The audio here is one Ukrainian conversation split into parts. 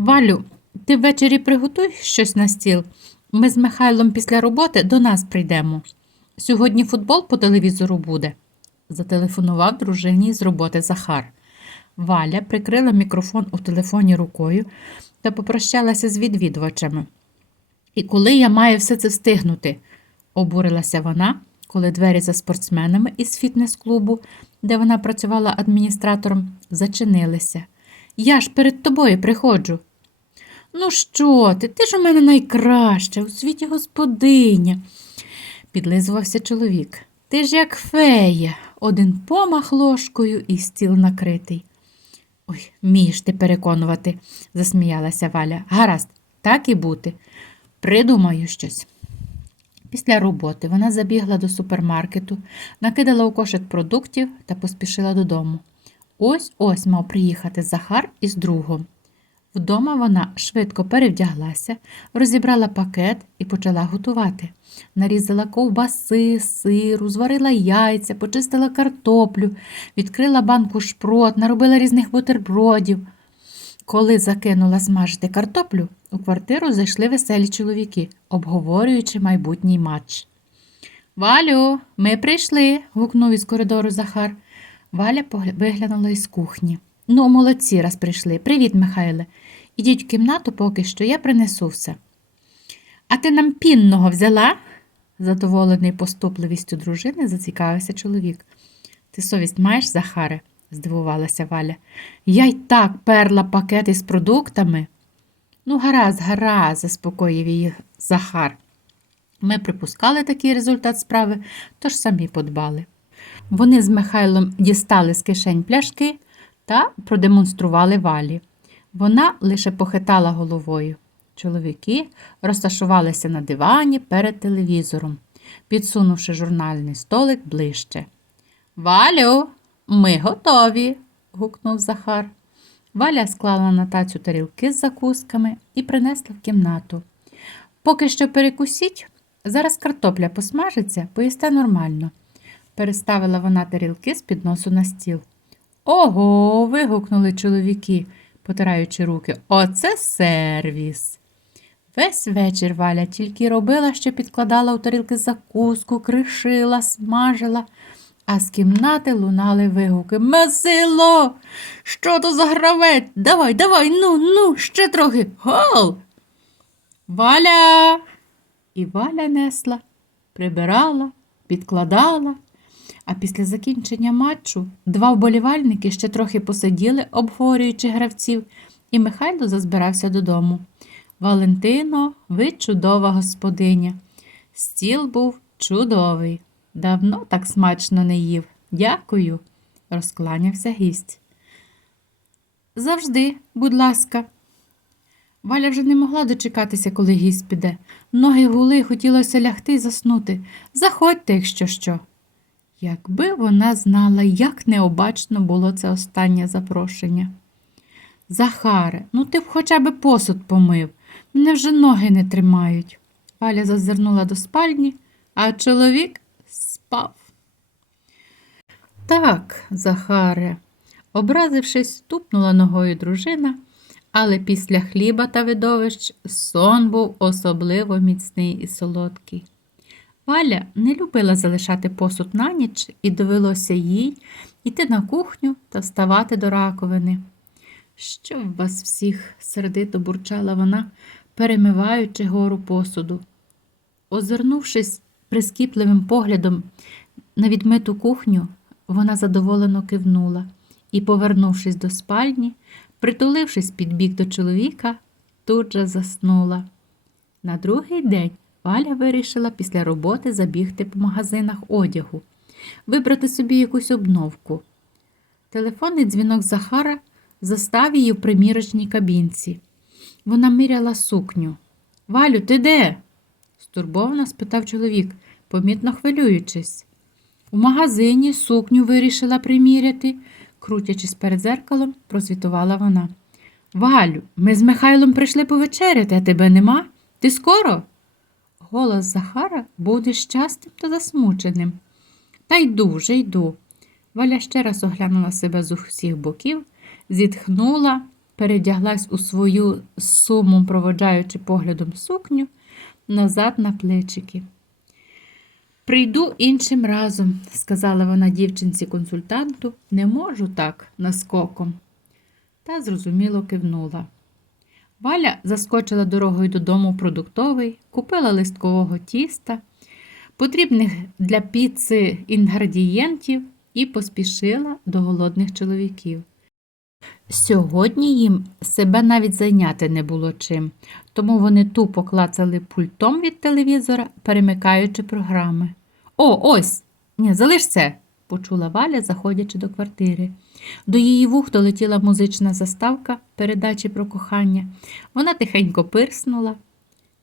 Валю, ти ввечері приготуй щось на стіл. Ми з Михайлом після роботи до нас прийдемо. Сьогодні футбол по телевізору буде, зателефонував дружині з роботи Захар. Валя прикрила мікрофон у телефоні рукою та попрощалася з відвідувачами. І коли я маю все це встигнути? обурилася вона, коли двері за спортсменами із фітнес-клубу, де вона працювала адміністратором, зачинилися. Я ж перед тобою приходжу. Ну що ти? Ти ж у мене найкраща, у світі господиня, підлизувався чоловік. Ти ж як фея, один помах ложкою і стіл накритий. Ой, вмієш ти переконувати, засміялася Валя. Гаразд, так і бути. Придумаю щось. Після роботи вона забігла до супермаркету, накидала у кошик продуктів та поспішила додому. Ось ось мав приїхати Захар із другом. Вдома вона швидко перевдяглася, розібрала пакет і почала готувати. Нарізала ковбаси, сиру, зварила яйця, почистила картоплю, відкрила банку шпрот, наробила різних бутербродів. Коли закинула смажити картоплю, у квартиру зайшли веселі чоловіки, обговорюючи майбутній матч. Валю, ми прийшли. гукнув із коридору Захар. Валя виглянула із кухні. Ну, молодці, раз прийшли. Привіт, Михайле. Ідіть в кімнату поки що, я принесу все. А ти нам пінного взяла? задоволений поступливістю дружини, зацікавився чоловік. Ти совість маєш, Захаре? здивувалася Валя. Я й так перла пакети з продуктами. Ну, гаразд, гаразд, заспокоїв її Захар. Ми припускали такий результат справи, тож самі подбали. Вони з Михайлом дістали з кишень пляшки та продемонстрували валі. Вона лише похитала головою. Чоловіки розташувалися на дивані перед телевізором, підсунувши журнальний столик ближче. Валю, ми готові. гукнув Захар. Валя склала на тацю тарілки з закусками і принесла в кімнату. Поки що перекусіть, зараз картопля посмажиться, поїсте нормально. Переставила вона тарілки з підносу на стіл. Ого. вигукнули чоловіки, потираючи руки. Оце сервіс. Весь вечір Валя тільки робила, що підкладала у тарілки закуску, кришила, смажила, а з кімнати лунали вигуки. Месило! Що то за гравець? Давай, давай, ну, ну, ще трохи. Гол! Валя! І Валя несла, прибирала, підкладала. А після закінчення матчу два вболівальники ще трохи посиділи, обговорюючи гравців, і Михайло зазбирався додому. Валентино, ви чудова господиня. Стіл був чудовий. Давно так смачно не їв. Дякую, розкланявся гість. Завжди, будь ласка. Валя вже не могла дочекатися, коли гість піде. Ноги гули, хотілося лягти й заснути. Заходьте, якщо що. Якби вона знала, як необачно було це останнє запрошення. Захаре, ну ти б хоча б посуд помив. Мене вже ноги не тримають. Валя зазирнула до спальні, а чоловік спав. Так, Захаре, образившись, ступнула ногою дружина, але після хліба та видовищ сон був особливо міцний і солодкий. Валя не любила залишати посуд на ніч, і довелося їй іти на кухню та вставати до раковини. Що в вас всіх? сердито бурчала вона, перемиваючи гору посуду. Озирнувшись прискіпливим поглядом на відмиту кухню, вона задоволено кивнула і, повернувшись до спальні, притулившись під бік до чоловіка, тут же заснула. На другий день Валя вирішила після роботи забігти по магазинах одягу, вибрати собі якусь обновку. Телефонний дзвінок Захара застав її в примірочній кабінці. Вона міряла сукню. Валю, ти де? стурбовано спитав чоловік, помітно хвилюючись. У магазині сукню вирішила приміряти, крутячись перед зеркалом, прозвітувала вона. Валю, ми з Михайлом прийшли повечеряти, а тебе нема? Ти скоро? Голос Захара був нещастим та засмученим. Та йду вже йду. Валя ще раз оглянула себе з усіх боків, зітхнула, передяглась у свою з сумом, проводжаючи поглядом сукню, назад на плечики. Прийду іншим разом, сказала вона дівчинці-консультанту, не можу так наскоком. Та зрозуміло кивнула. Валя заскочила дорогою додому в продуктовий, купила листкового тіста, потрібних для піци інгредієнтів і поспішила до голодних чоловіків. Сьогодні їм себе навіть зайняти не було чим, тому вони тупо клацали пультом від телевізора, перемикаючи програми. О, ось! Ні, залиш це, почула Валя, заходячи до квартири. До її вух долетіла музична заставка передачі про кохання. Вона тихенько пирснула.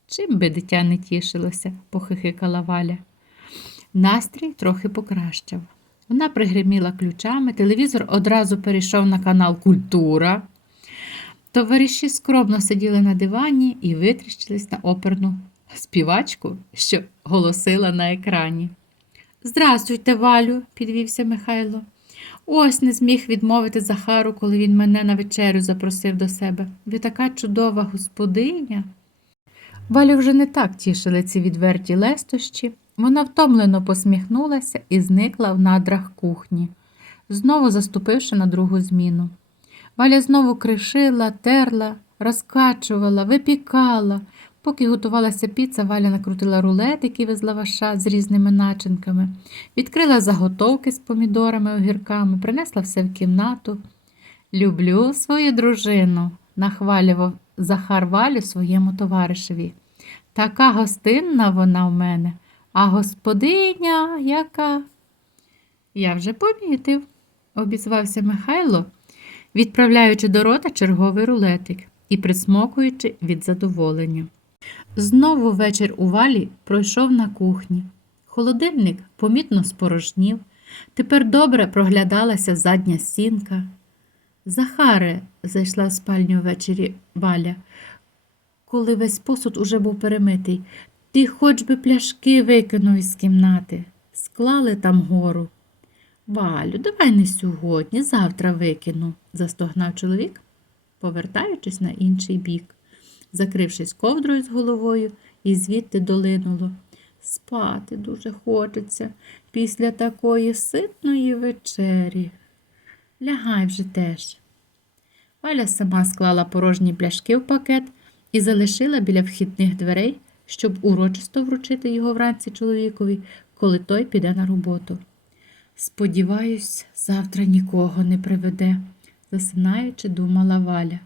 Чим би дитя не тішилося, похихикала Валя. Настрій трохи покращав. Вона пригриміла ключами, телевізор одразу перейшов на канал Культура. Товариші скромно сиділи на дивані і витріщились на оперну співачку, що голосила на екрані. Здрастуйте, Валю, підвівся Михайло. Ось не зміг відмовити Захару, коли він мене на вечерю запросив до себе. Ви така чудова господиня. Валю вже не так тішили ці відверті лестощі. Вона втомлено посміхнулася і зникла в надрах кухні, знову заступивши на другу зміну. Валя знову кришила, терла, розкачувала, випікала. Поки готувалася піца, Валя накрутила рулетики з лаваша з різними начинками, відкрила заготовки з помідорами, огірками, принесла все в кімнату. Люблю свою дружину, нахвалював Захар Валю своєму товаришеві. Така гостинна вона в мене, а господиня яка. Я вже помітив, обізвався Михайло, відправляючи до рота черговий рулетик і присмокуючи від задоволення. Знову вечір у валі пройшов на кухні. Холодильник помітно спорожнів. Тепер добре проглядалася задня стінка. Захаре, зайшла в спальню ввечері Валя, коли весь посуд уже був перемитий. Ти хоч би пляшки викинув із кімнати. Склали там гору. Валю, давай не сьогодні, завтра викину, застогнав чоловік, повертаючись на інший бік закрившись ковдрою з головою, і звідти долинуло. Спати дуже хочеться після такої ситної вечері. Лягай вже теж. Валя сама склала порожні пляшки в пакет і залишила біля вхідних дверей, щоб урочисто вручити його вранці чоловікові, коли той піде на роботу. Сподіваюсь, завтра нікого не приведе, засинаючи, думала Валя.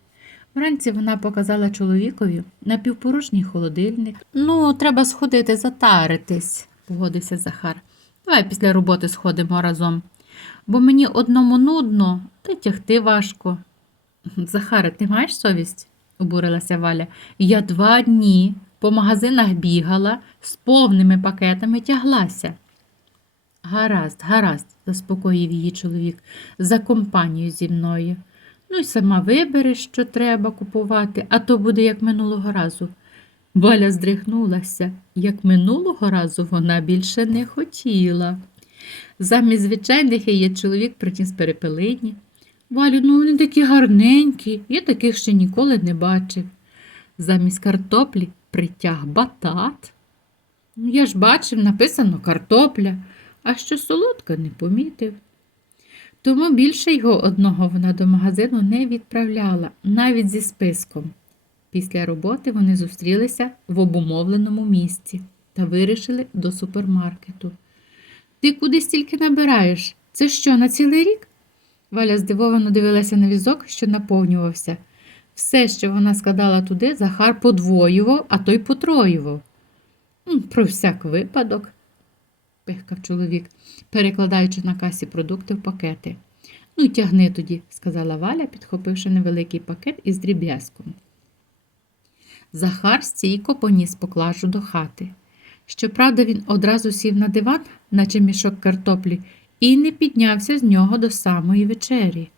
Вранці вона показала чоловікові напівпорожній холодильник. Ну, треба сходити затаритись, погодився Захар. Давай після роботи сходимо разом, бо мені одному нудно, та тягти важко. Захаре, ти маєш совість? обурилася Валя. Я два дні по магазинах бігала, з повними пакетами тяглася. Гаразд, гаразд, заспокоїв її чоловік, за компанію зі мною. Ну й сама вибереш, що треба купувати, а то буде як минулого разу. Валя здригнулася, як минулого разу вона більше не хотіла. Замість звичайних її чоловік приніс перепелині. Валю, ну вони такі гарненькі, я таких ще ніколи не бачив. Замість картоплі притяг батат. Ну, я ж бачив, написано картопля, а що солодка не помітив. Тому більше його одного вона до магазину не відправляла, навіть зі списком. Після роботи вони зустрілися в обумовленому місці та вирішили до супермаркету. Ти куди стільки набираєш? Це що, на цілий рік? Валя здивовано дивилася на візок, що наповнювався. Все, що вона складала туди, Захар подвоював, а той потроював. Про всяк випадок пихкав чоловік, перекладаючи на касі продукти в пакети. Ну, тягни тоді, сказала Валя, підхопивши невеликий пакет із дріб'язком. Захар стійко поніс поклажу до хати. Щоправда, він одразу сів на диван, наче мішок картоплі, і не піднявся з нього до самої вечері.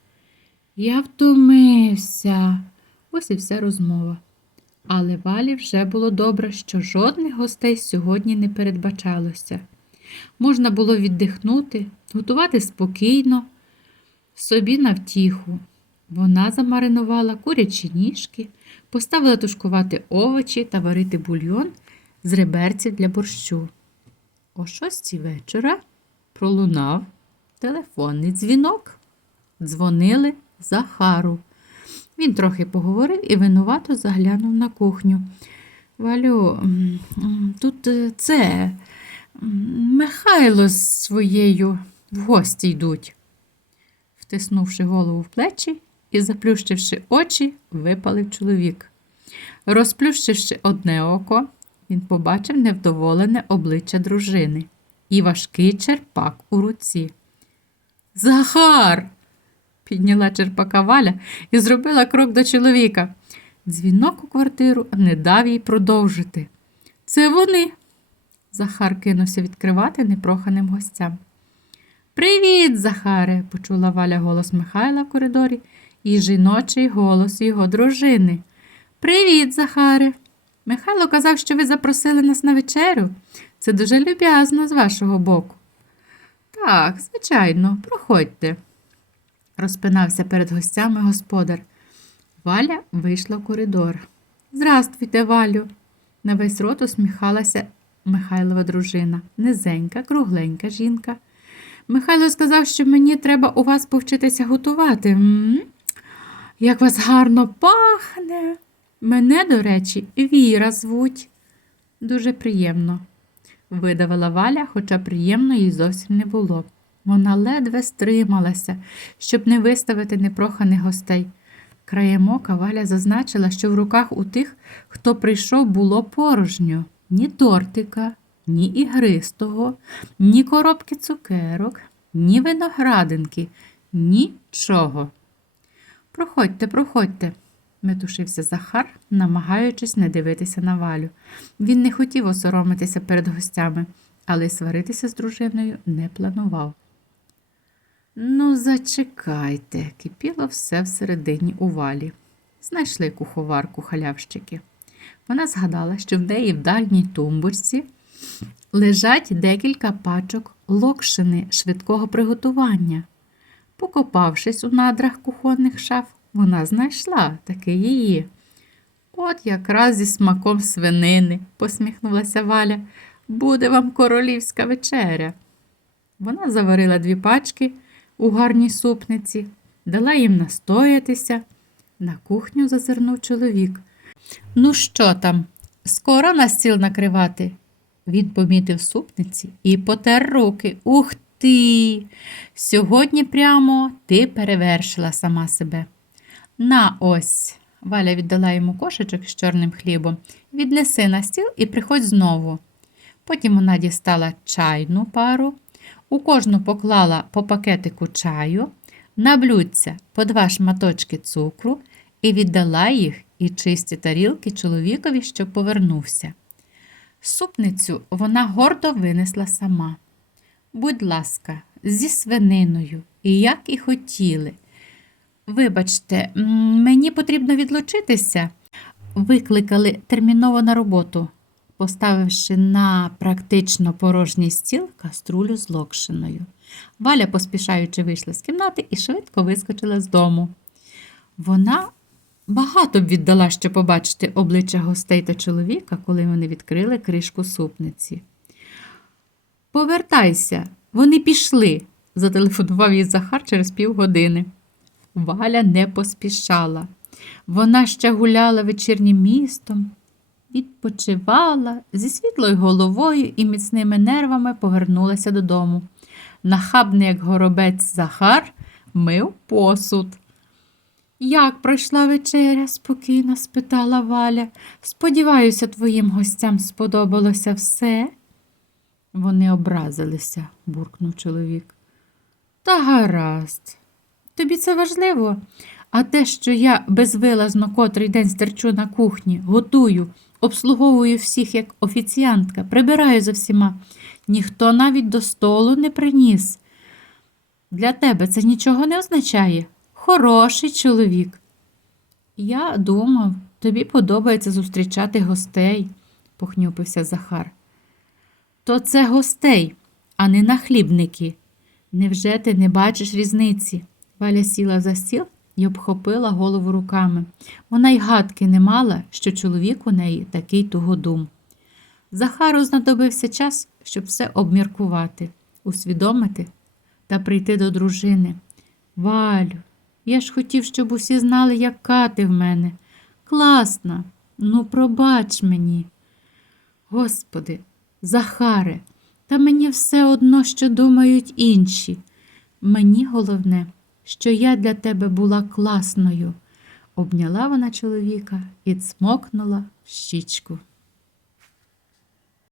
Я втомився, ось і вся розмова. Але Валі вже було добре, що жодних гостей сьогодні не передбачалося. Можна було віддихнути, готувати спокійно, собі на втіху. Вона замаринувала курячі ніжки, поставила тушкувати овочі та варити бульйон з реберців для борщу. О шостій вечора пролунав телефонний дзвінок. Дзвонили Захару. Він трохи поговорив і винувато заглянув на кухню. Валю, тут е, це Михайло з своєю в гості йдуть. Втиснувши голову в плечі і заплющивши очі, випалив чоловік. Розплющивши одне око, він побачив невдоволене обличчя дружини і важкий черпак у руці. Захар! підняла черпака Валя і зробила крок до чоловіка. Дзвінок у квартиру не дав їй продовжити. Це вони. Захар кинувся відкривати непроханим гостям. Привіт, Захаре, почула Валя голос Михайла в коридорі і жіночий голос його дружини. Привіт, Захаре. Михайло казав, що ви запросили нас на вечерю. Це дуже люб'язно з вашого боку. Так, звичайно, проходьте, розпинався перед гостями господар. Валя вийшла в коридор. Здрастуйте, Валю. На весь рот усміхалася Михайлова дружина, низенька, кругленька жінка. Михайло сказав, що мені треба у вас повчитися готувати. М? Як вас гарно пахне. Мене, до речі, Віра звуть. Дуже приємно, видавила Валя, хоча приємно їй зовсім не було. Вона ледве стрималася, щоб не виставити непроханих гостей. Краєм ока Валя зазначила, що в руках у тих, хто прийшов, було порожньо ні тортика, ні ігристого, ні коробки цукерок, ні виноградинки, нічого. Проходьте, проходьте, метушився Захар, намагаючись не дивитися на Валю. Він не хотів осоромитися перед гостями, але сваритися з дружиною не планував. Ну, зачекайте, кипіло все всередині у валі. Знайшли куховарку халявщики. Вона згадала, що в неї в дальній тумбурці лежать декілька пачок локшини швидкого приготування. Покопавшись у надрах кухонних шаф, вона знайшла таки її. От якраз зі смаком свинини, посміхнулася Валя, буде вам королівська вечеря. Вона заварила дві пачки у гарній супниці, дала їм настоятися. На кухню зазирнув чоловік. Ну, що там? Скоро на стіл накривати? Він помітив супниці і потер руки. Ух ти! Сьогодні прямо ти перевершила сама себе. На ось. Валя віддала йому кошечок з чорним хлібом. Віднеси на стіл і приходь знову. Потім вона дістала чайну пару, у кожну поклала по пакетику чаю, на блюдця по два шматочки цукру і віддала їх і чисті тарілки чоловікові, що повернувся. Супницю вона гордо винесла сама. Будь ласка, зі свининою, як і хотіли. Вибачте, мені потрібно відлучитися. Викликали терміново на роботу, поставивши на практично порожній стіл каструлю з локшиною. Валя, поспішаючи, вийшла з кімнати і швидко вискочила з дому. Вона багато б віддала, щоб побачити обличчя гостей та чоловіка, коли вони відкрили кришку супниці. Повертайся, вони пішли, зателефонував їй Захар через півгодини. Валя не поспішала. Вона ще гуляла вечірнім містом, відпочивала зі світлою головою і міцними нервами повернулася додому. Нахабний, як горобець Захар, мив посуд. Як пройшла вечеря? спокійно спитала Валя. Сподіваюся, твоїм гостям сподобалося все. Вони образилися, буркнув чоловік. Та гаразд. Тобі це важливо. А те, що я безвилазно котрий день стерчу на кухні, готую, обслуговую всіх як офіціантка, прибираю за всіма, ніхто навіть до столу не приніс. Для тебе це нічого не означає. Хороший чоловік. Я думав, тобі подобається зустрічати гостей, похнюпився Захар. То це гостей, а не нахлібники. Невже ти не бачиш різниці? Валя сіла за стіл і обхопила голову руками. Вона й гадки не мала, що чоловік у неї такий тугодум. Захару знадобився час, щоб все обміркувати, усвідомити та прийти до дружини. Валю, я ж хотів, щоб усі знали, яка ти в мене. Класна, ну пробач мені. Господи, Захаре, та мені все одно, що думають інші. Мені головне, що я для тебе була класною. Обняла вона чоловіка і цмокнула в щічку.